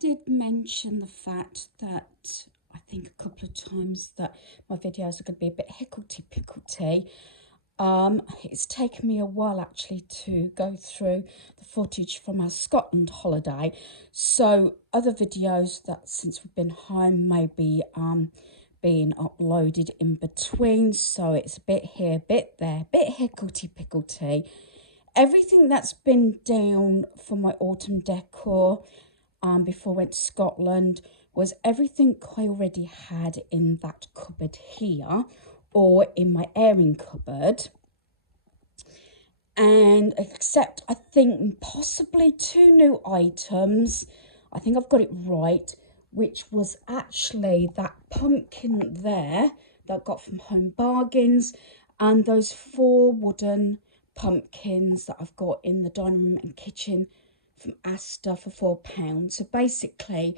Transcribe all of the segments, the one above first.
did mention the fact that I think a couple of times that my videos are going to be a bit hicklety-picklety. It's taken me a while actually to go through the footage from our Scotland holiday. So other videos that since we've been home may be being uploaded in between. So it's a bit here, bit there, bit hicklety-picklety. Everything that's been down for my autumn decor before I went to Scotland was everything I already had in that cupboard here or in my airing cupboard, and except I think possibly 2 new items. I think I've got it right, which was actually that pumpkin there that I got from Home Bargains and those 4 wooden pumpkins that I've got in the dining room and kitchen from Asda for £4. So basically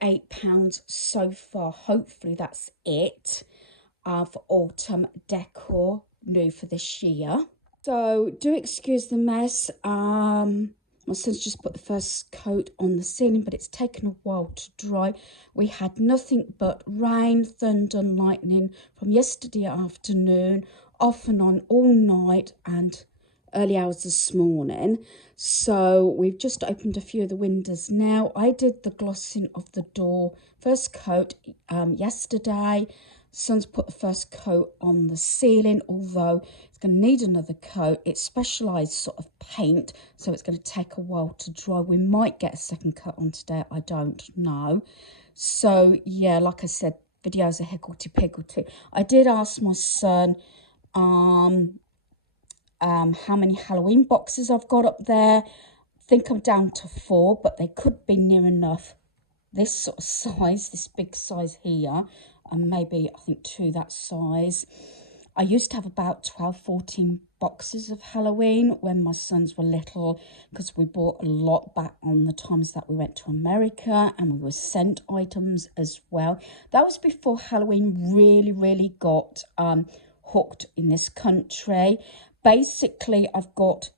£8 so far. Hopefully that's it for autumn decor new for this year. So do excuse the mess. My son's just put the first coat on the ceiling, but it's taken a while to dry. We had nothing but rain, thunder and lightning from yesterday afternoon, off and on all night and early hours this morning. So we've just opened a few of the windows now. I did the glossing of the door first coat yesterday. Son's put the first coat on the ceiling, although it's going to need another coat. It's specialised sort of paint, so it's going to take a while to dry. We might get a second coat on today, I don't know. So yeah, like I said, videos are hicklety-picklety. I did ask my son how many Halloween boxes I've got up there. I think I'm down to 4, but they could be near enough this sort of size, this big size here, and maybe I think 2 that size. I used to have about 12, 14 boxes of Halloween when my sons were little, because we bought a lot back on the times that we went to America, and we were sent items as well. That was before Halloween really got hooked in this country. Basically,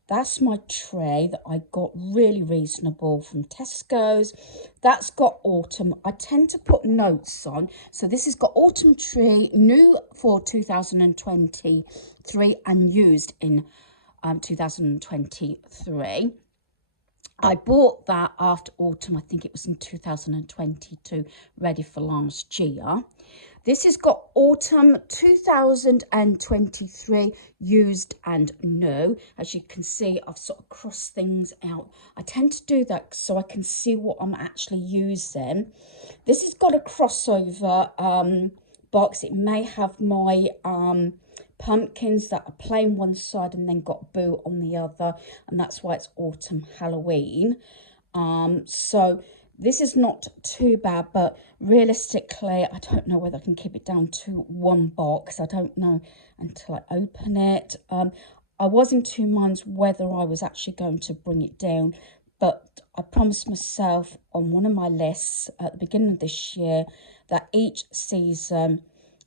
that's my tray that I got really reasonable from Tesco's. That's got autumn. I tend to put notes on. So this has got autumn tree, new for 2023 and used in 2023. I bought that after autumn. I think it was in 2022, ready for last year. This has got autumn 2023, used and new. As you can see, I've sort of crossed things out. I tend to do that so I can see what I'm actually using. This has got a crossover box. It may have my pumpkins that are plain one side and then got boo on the other, and that's why it's autumn Halloween. So this is not too bad, but realistically I don't know whether I can keep it down to 1 box. I don't know until I open it. I was in 2 minds whether I was actually going to bring it down, but I promised myself on one of my lists at the beginning of this year that each season,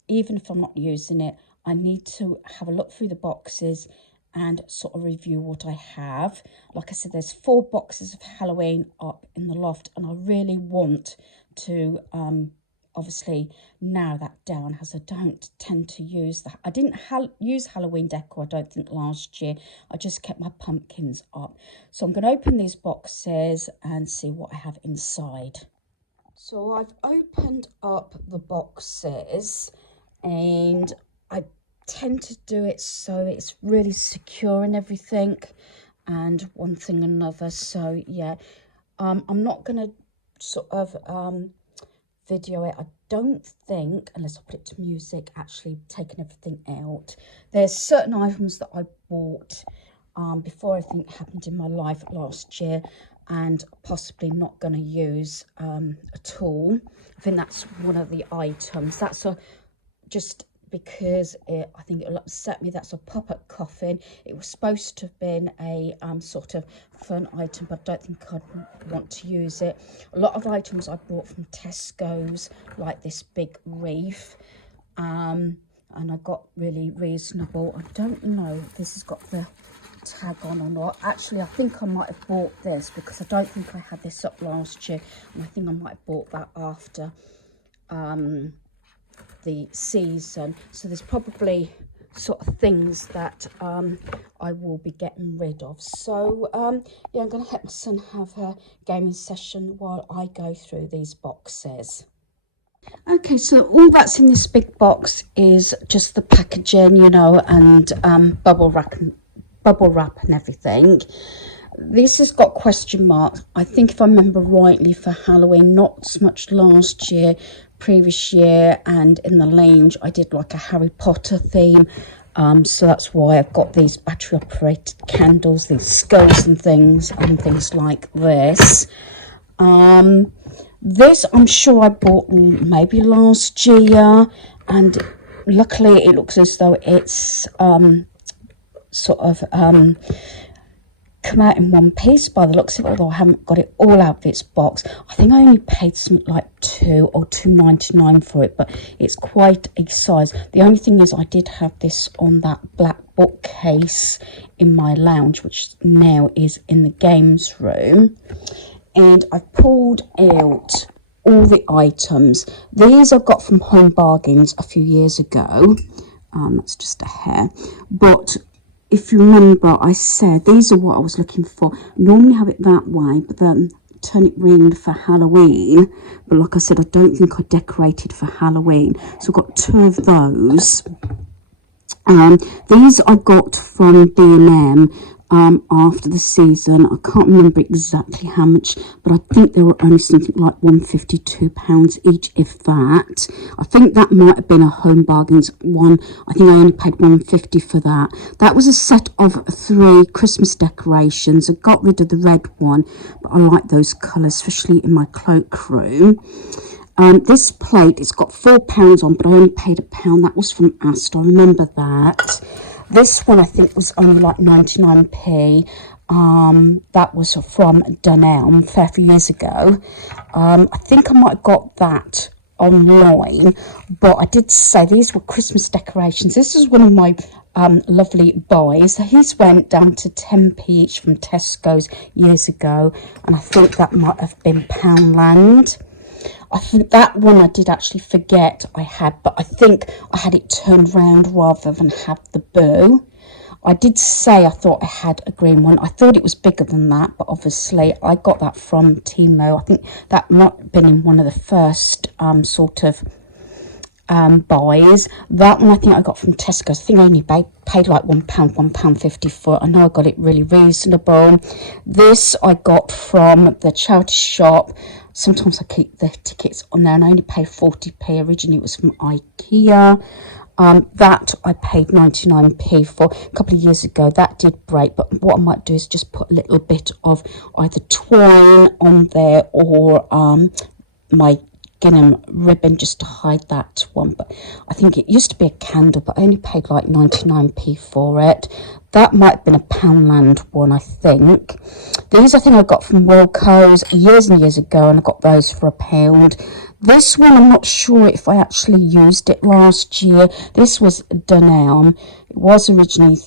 even if I'm not using it, I need to have a look through the boxes and sort of review what I have. Like I said, there's 4 boxes of Halloween up in the loft, and I really want to obviously narrow that down, as I don't tend to use that. I didn't use Halloween decor, I don't think, last year. I just kept my pumpkins up. So I'm going to open these boxes and see what I have inside. So I've opened up the boxes, and I tend to do it so it's really secure and everything, and one thing another. So yeah, I'm not gonna sort of video it. I don't think, unless I put it to music, actually taking everything out. There's certain items that I bought before everything happened in my life last year, and possibly not going to use at all. I think that's one of the items. That's just because I think it'll upset me. That's a pop-up coffin. It was supposed to have been a sort of fun item, but I don't think I'd want to use it. A lot of items I bought from Tesco's, like this big wreath, and I got really reasonable. I don't know, this has got the tag on or not. Actually, I think I might have bought this because I don't think I had this up last year, and I think I might have bought that after the season. So there's probably sort of things that I will be getting rid of. So yeah, I'm going to let my son have a gaming session while I go through these boxes. Okay, so all that's in this big box is just the packaging, you know, and bubble wrap and everything. This has got question marks. I think if I remember rightly, for Halloween, not so much last year, previous year, and in the lounge I did like a Harry Potter theme. So that's why I've got these battery operated candles, these skulls and things like this. This I'm sure I bought maybe last year, and luckily it looks as though it's sort of come out in one piece by the looks of it, although I haven't got it all out of its box. I think I only paid something like £2 or £2.99 for it, but it's quite a size. The only thing is I did have this on that black bookcase in my lounge, which now is in the games room. And I've pulled out all the items. These I got from Home Bargains a few years ago. That's just a hair. But if you remember, I said these are what I was looking for. I normally have it that way, but then turn it round for Halloween. But like I said, I don't think I decorated for Halloween. So I've got 2 of those. These I got from D&M after the season. I can't remember exactly how much, but I think they were only something like £152 each, if that. I think that might have been a Home Bargains one. I think I only paid £150 for that. That was a set of 3 Christmas decorations. I got rid of the red one, but I like those colours, especially in my cloakroom. This plate, it's got £4 on, but I only paid £1. That was from Asda, I remember that. This one I think was only like 99p. That was from Dunelm a fair few years ago. I think I might have got that online, but I did say these were Christmas decorations. This is one of my lovely buys. These went down to 10p each from Tesco's years ago, and I think that might have been Poundland. I think that one I did actually forget I had, but I think I had it turned round rather than have the bow. I did say I thought I had a green one. I thought it was bigger than that, but obviously I got that from Timo. I think that might have been in one of the first sort of buys. That one I think I got from Tesco. I think I only paid like £1.50 for it. I know I got it really reasonable. This I got from the charity shop. Sometimes I keep the tickets on there, and I only pay 40p. Originally it was from IKEA. That I paid 99p for a couple of years ago. That did break, but what I might do is just put a little bit of either twine on there or my gingham ribbon just to hide that one. But I think it used to be a candle, but I only paid like 99p for it. That might have been a Poundland one, I think. These I think I got from Wilco's years and years ago, and I got those for £1. This one I'm not sure if I actually used it last year. This was Dunelm. It was originally,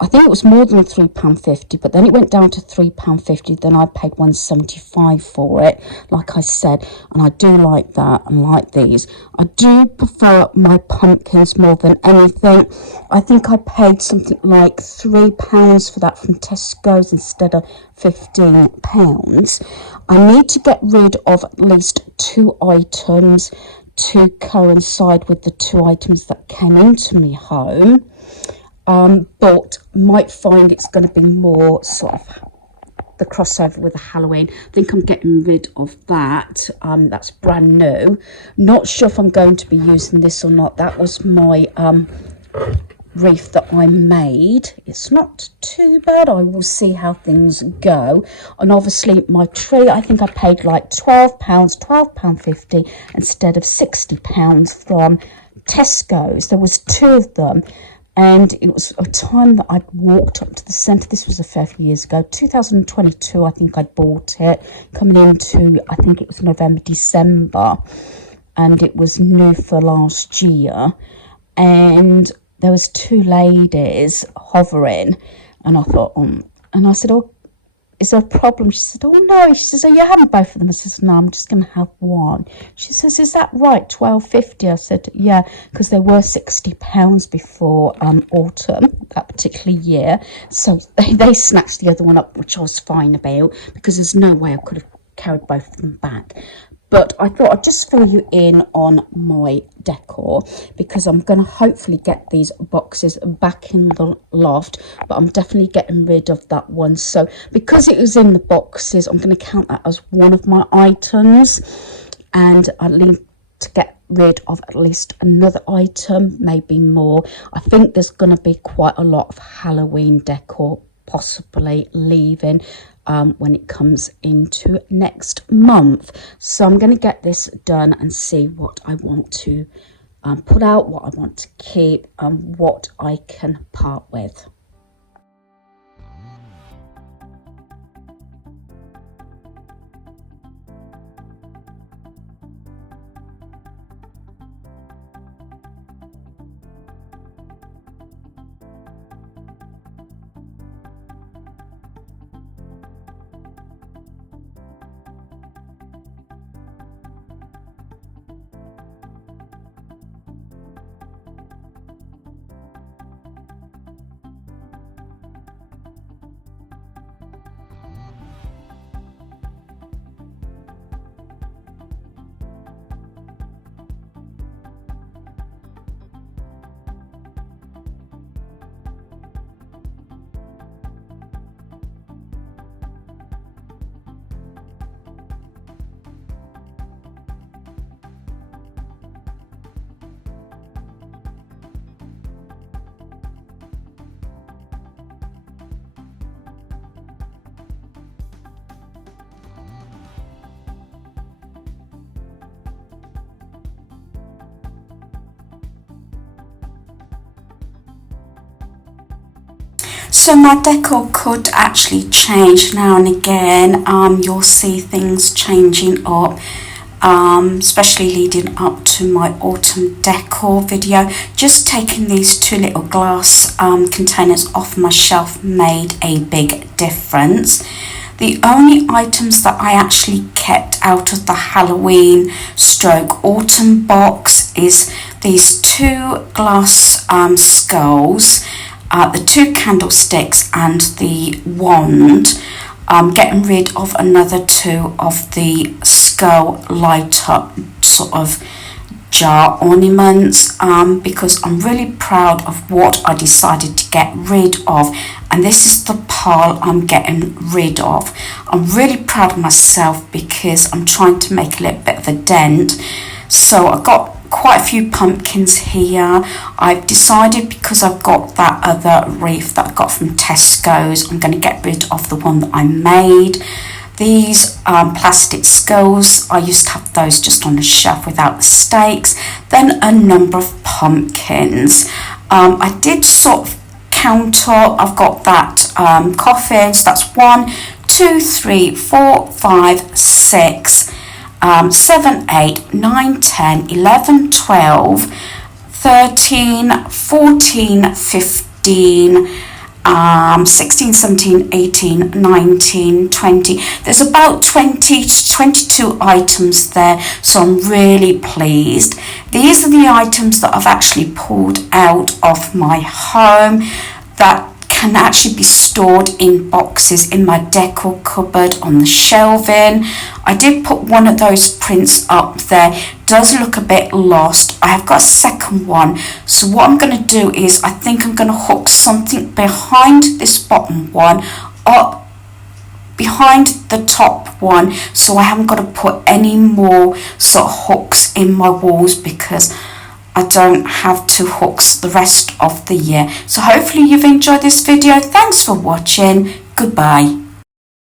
I think it was more than £3.50, but then it went down to £3.50. Then I paid £1.75 for it, like I said, and I do like that and like these. I do prefer my pumpkins more than anything. I think I paid something like £3 for that from Tesco's instead of £15. I need to get rid of at least 2 items to coincide with the 2 items that came into my home. But might find it's going to be more sort of the crossover with the Halloween. I think I'm getting rid of that. That's brand new. Not sure if I'm going to be using this or not. That was my wreath that I made. It's not too bad. I will see how things go. And obviously my tree, I think I paid like £12.50 instead of £60 from Tesco's. There was 2 of them. And it was a time that I'd walked up to the centre. This was a fair few years ago. 2022, I think I bought it. Coming into, I think it was November, December. And it was new for last year. And there was 2 ladies hovering. And I thought, and I said, oh, is there a problem? She said, oh no. She says, are you having both of them? I says, no, I'm just going to have one. She says, is that right? £12.50. I said, yeah, because they were £60 before autumn that particular year. So they snatched the other one up, which I was fine about, because there's no way I could have carried both of them back. But I thought I'd just fill you in on my decor, because I'm going to hopefully get these boxes back in the loft, but I'm definitely getting rid of that one. So because it was in the boxes, I'm going to count that as one of my items, and I need to get rid of at least another item, maybe more. I think there's going to be quite a lot of Halloween decor possibly leaving when it comes into next month. So I'm going to get this done and see what I want to put out, what I want to keep, and what I can part with. So my decor could actually change now and again. You'll see things changing up, especially leading up to my autumn decor video. Just taking these two little glass containers off my shelf made a big difference. The only items that I actually kept out of the Halloween stroke autumn box is these two glass skulls, the two candlesticks and the wand. I'm getting rid of another two of the skull light up sort of jar ornaments, because I'm really proud of what I decided to get rid of, and this is the pile I'm getting rid of. I'm really proud of myself because I'm trying to make a little bit of a dent. So I've got quite a few pumpkins here. I've decided, because I've got that other wreath that I got from Tesco's, I'm going to get rid of the one that I made. These plastic skulls, I used to have those just on the shelf without the stakes. Then a number of pumpkins. I did sort of count up. I've got that coffin, so that's 1, 2, 3, 4, 5, 6, 7, 8, 9, 10, 11, 12, 13, 14, 15, 16, 17, 18, 19, 20. There's about 20 to 22 items there, so I'm really pleased. These are the items that I've actually pulled out of my home that can actually be stored in boxes in my decor cupboard on the shelving. I did put one of those prints up there. It does look a bit lost. I have got a second one, so what I'm going to do is I think I'm going to hook something behind this bottom one up behind the top one, so I haven't got to put any more sort of hooks in my walls, because I don't have two hooks the rest of the year. So hopefully you've enjoyed this video. Thanks for watching. Goodbye.